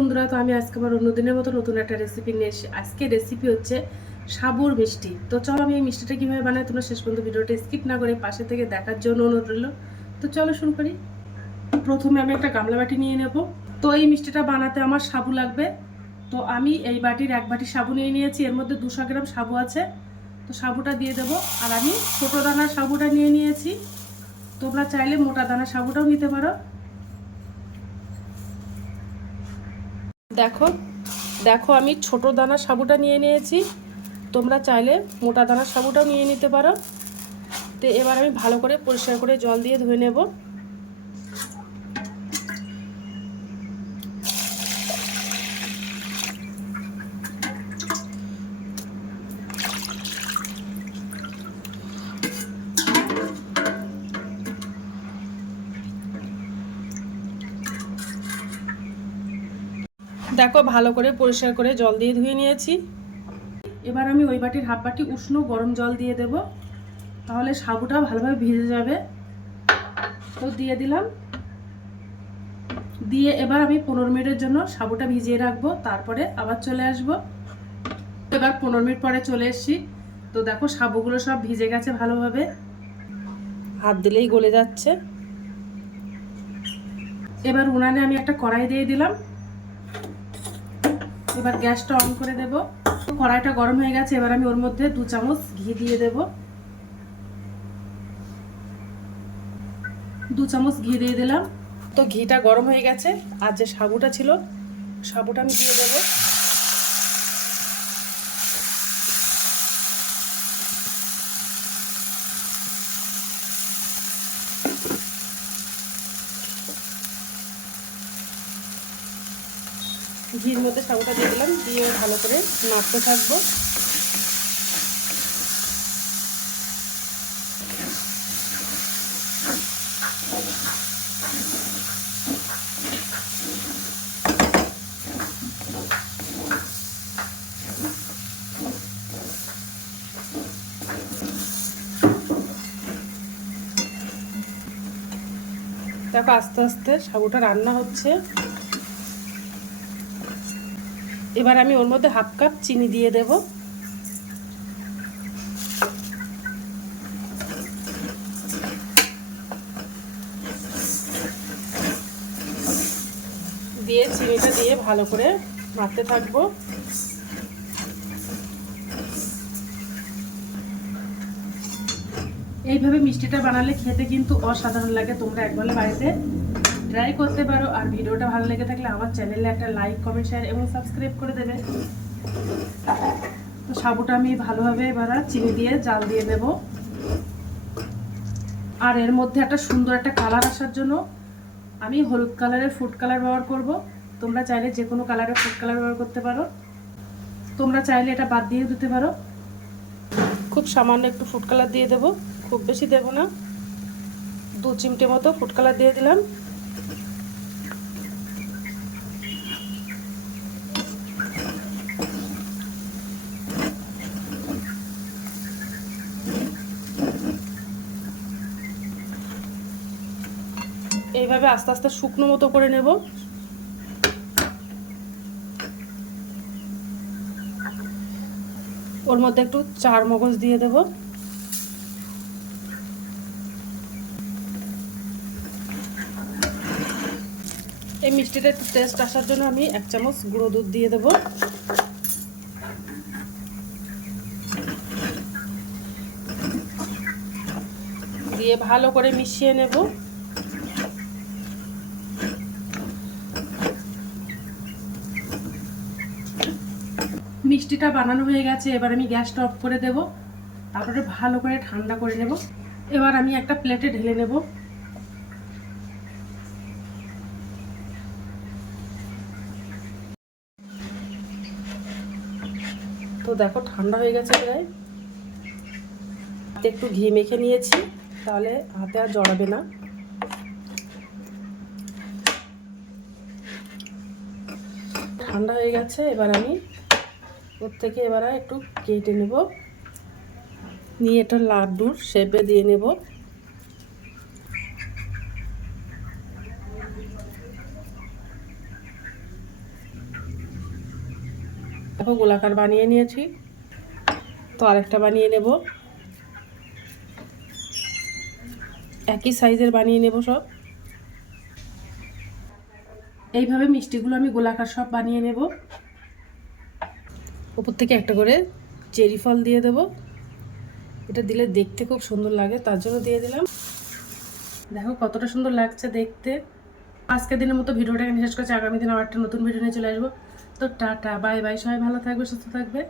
বন্ধুরা, তো আমি আজকে আবার অন্যদিনের মতো নতুন একটা রেসিপি নিয়ে এসেছি। আজকে রেসিপি হচ্ছে সাবুর মিষ্টি। তো চলো আমি এই মিষ্টিটা কীভাবে বানাই তোমরা শেষ পর্যন্ত ভিডিওটা স্কিপ না করে পাশে থেকে দেখার জন্য অনুরোধ রইল। তো চলো শুরু করি। প্রথমে আমি একটা গামলা বাটি নিয়ে নেব। তো এই মিষ্টিটা বানাতে আমার সাবু লাগবে। তো আমি এই বাটির এক বাটি সাবু নিয়ে নিয়েছি, এর মধ্যে 200 গ্রাম সাবু আছে। তো সাবুটা দিয়ে দেবো। আর আমি ছোটো দানার সাবুটা নিয়ে নিয়েছি, তোমরা চাইলে মোটা দানার সাবুটাও নিতে পারো। দেখো দেখো আমি ছোট দানার সাবুটা নিয়ে নিয়েছি, তোমরা চাইলে মোটা দানার সাবুটাও নিয়ে নিতে পারো। তো এবার আমি ভালো করে পরিষ্কার করে জল দিয়ে ধুয়ে নেব। দেখো ভালো করে পরিষ্কার করে জল দিয়ে ধুয়ে নিয়েছি। এবার আমি ওই বাটির হাফ বাটি উষ্ণ গরম জল দিয়ে দেব, তাহলে সাবুটা ভালোভাবে ভিজে যাবে। তো দিয়ে দিলাম। দিয়ে এবার আমি 15 মিনিটের জন্য সাবুটা ভিজিয়ে রাখবো, তারপরে আবার চলে আসব। এবার 15 মিনিট পরে চলে এসেছি। তো দেখো সাবুগুলো সব ভিজে গেছে ভালোভাবে, হাত দিলেই গলে যাচ্ছে। এবার উনানে আমি একটা কড়াই দিয়ে দিলাম। এবার গ্যাসটা অন করে দেব। কড়াইটা গরম হয়ে গেছে, এবার আমি ওর মধ্যে 2 চামচ ঘি দিয়ে দেব। 2 চামচ ঘি দিয়ে দিলাম। তো ঘিটা গরম হয়ে গেছে, আর যে সাবুটা ছিল সাবুটা আমি দিয়ে দেব। ঘির মধ্যে সাবুটা দিয়ে দিলাম, দিয়ে ভালো করে নাড়তে থাকবো। দেখো আস্তে আস্তে সাবুটা রান্না হচ্ছে। এবার আমি ওর মধ্যে হাফ কাপ চিনি দিয়ে দেব। দিয়ে চিনিটা দিয়ে ভালো করে নাড়তে থাকবো। এইভাবে মিষ্টিটা বানালে খেতে কিন্তু অসাধারণ লাগে। তোমরা একবার বাড়িতে ট্রাই করতে পারো। আর ভিডিওটা ভালো লেগে থাকলে আমার চ্যানেলে একটা লাইক, কমেন্ট, শেয়ার এবং সাবস্ক্রাইব করে দেবে। তো সাবুটা আমি ভালোভাবে এবার চিনি দিয়ে জাল দিয়ে দেব। আর এর মধ্যে একটা সুন্দর একটা কালার আসার জন্য আমি হলুদ কালারের ফুড কালার ব্যবহার করব। তোমরা চাইলে যে কোনো কালারের ফুড কালার ব্যবহার করতে পারো, তোমরা চাইলে এটা বাদ দিয়ে দিতে পারো। খুব সামান্য একটু ফুড কালার দিয়ে দেব, খুব বেশি দেব না। 2 চিমটে মতো ফুড কালার দিয়ে দিলাম। এইভাবে আস্তে আস্তে শুকনো মতো করে নেব। ওর মধ্যে একটু চার মগজ দিয়ে দেব। এই মিষ্টিটা একটু টেস্ট আসার জন্য আমি 1 চামচ গুঁড়ো দুধ দিয়ে দেব। দিয়ে ভালো করে মিশিয়ে নেব। মিষ্টিটা বানানো হয়ে গেছে, এবার আমি গ্যাসটা অফ করে দেব। তারপরে ভালো করে ঠান্ডা করে নেব। এবার আমি একটা প্লেটে ঢেলে নেব। তো দেখো ঠান্ডা হয়ে গেছে প্রায়। একটু ঘি মেখে নিয়েছি, তাহলে হাতে আর জড়াবে না। ঠান্ডা হয়ে গেছে, এবার আমি ওর থেকে এবার একটু কেটে নেব, নিয়ে এটা লাড্ডুর শেপে দিয়ে নেব। দেখো গোলাকার বানিয়ে নিয়েছি, তো আরেকটা বানিয়ে নেব, একই সাইজের বানিয়ে নেব সব। এইভাবে মিষ্টিগুলো আমি গোলাকার সব বানিয়ে নেব। উপর থেকে একটা করে চেরি ফল দিয়ে দেব, এটা দিলে দেখতে খুব সুন্দর লাগে, তার জন্য দিয়ে দিলাম। দেখো কতটা সুন্দর লাগছে দেখতে। আজকের দিনের মতো ভিডিওটা এখানে শেষ করছি, আগামী দিন আবার একটা নতুন ভিডিও নিয়ে চলে আসবো। তো টাটা বাই বাই, সবাই ভালো থাকবে, সুস্থ থাকবে।